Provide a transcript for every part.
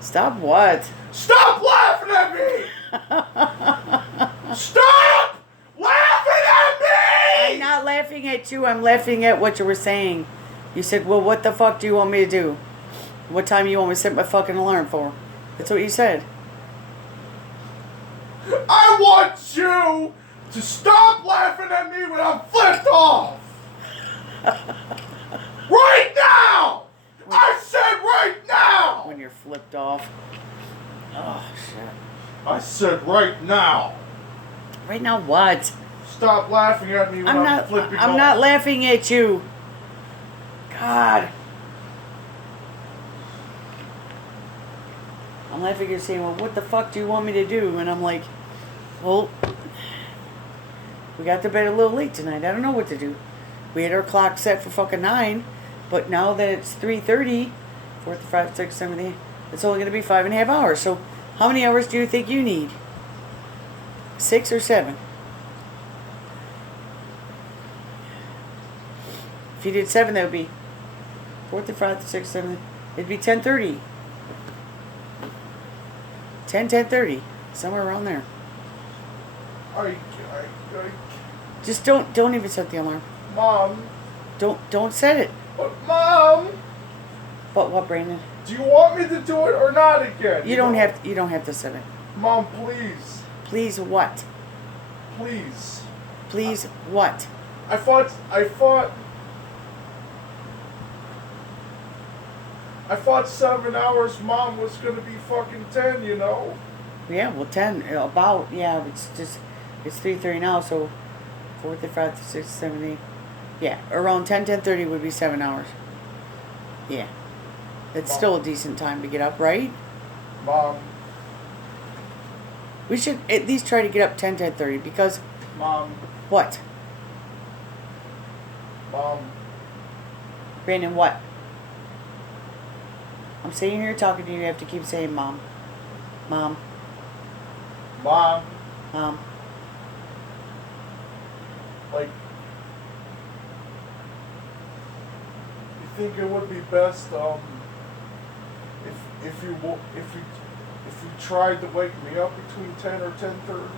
Stop what? Stop laughing at me! Stop laughing at me! I'm not laughing at you. I'm laughing at what you were saying. You said, well, what the fuck do you want me to do? What time you want me to set my fucking alarm for? That's what you said. I want you to stop laughing at me when I'm flipped off! Right now! I said right now! When you're flipped off. Oh, shit. I said right now. Right now what? Stop laughing at me when I'm flipping off. I'm not laughing at you. God. I'm laughing at you saying, well, what the fuck do you want me to do? And I'm like, well, we got to bed a little late tonight. I don't know what to do. We had our clock set for fucking 9, but now that it's 3:30, 4, 5, 6, 7, 8, it's only going to be 5.5 hours. So how many hours do you think you need? 6 or 7? If you did 7, that would be 4 to 5 to 6, 7. It'd be 10:30. 10:30, somewhere around there. Just don't even set the alarm. Mom. Don't set it. But Mom. But what, Brandon? Do you want me to do it or not again? You don't have to set it. Mom, please. Please what? Please. Please what? I thought 7 hours, Mom, was gonna be fucking 10, you know? Yeah, well 10, about, yeah, it's 3:30 now, so 4, 5, 6, 7, 8. Yeah, around 10:30 would be 7 hours. Yeah. That's Mom. still a decent time to get up, right? Mom. We should at least try to get up 10:30 because... Mom. What? Mom. Brandon, what? I'm sitting here talking to you. You have to keep saying Mom. Mom. Mom. Mom. Like, you think it would be best, if you tried to wake me up between 10 or 10:30?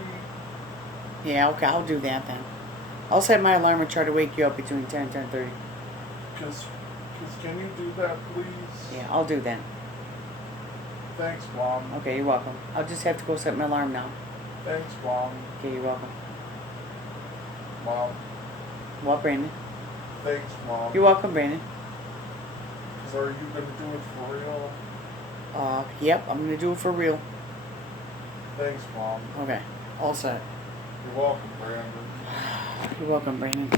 Yeah, okay, I'll do that then. I'll set my alarm and try to wake you up between 10 and 10:30. Cause can you do that, please? Yeah, I'll do that. Thanks, Mom. Okay, you're welcome. I'll just have to go set my alarm now. Thanks, Mom. Okay, you're welcome. Mom. What, Brandon? Thanks, Mom. You're welcome, Brandon. Cause are you gonna do it for real? Yep, I'm gonna do it for real. Thanks, Mom. Okay, all set. You're welcome, Brandon. You're welcome, Brandon.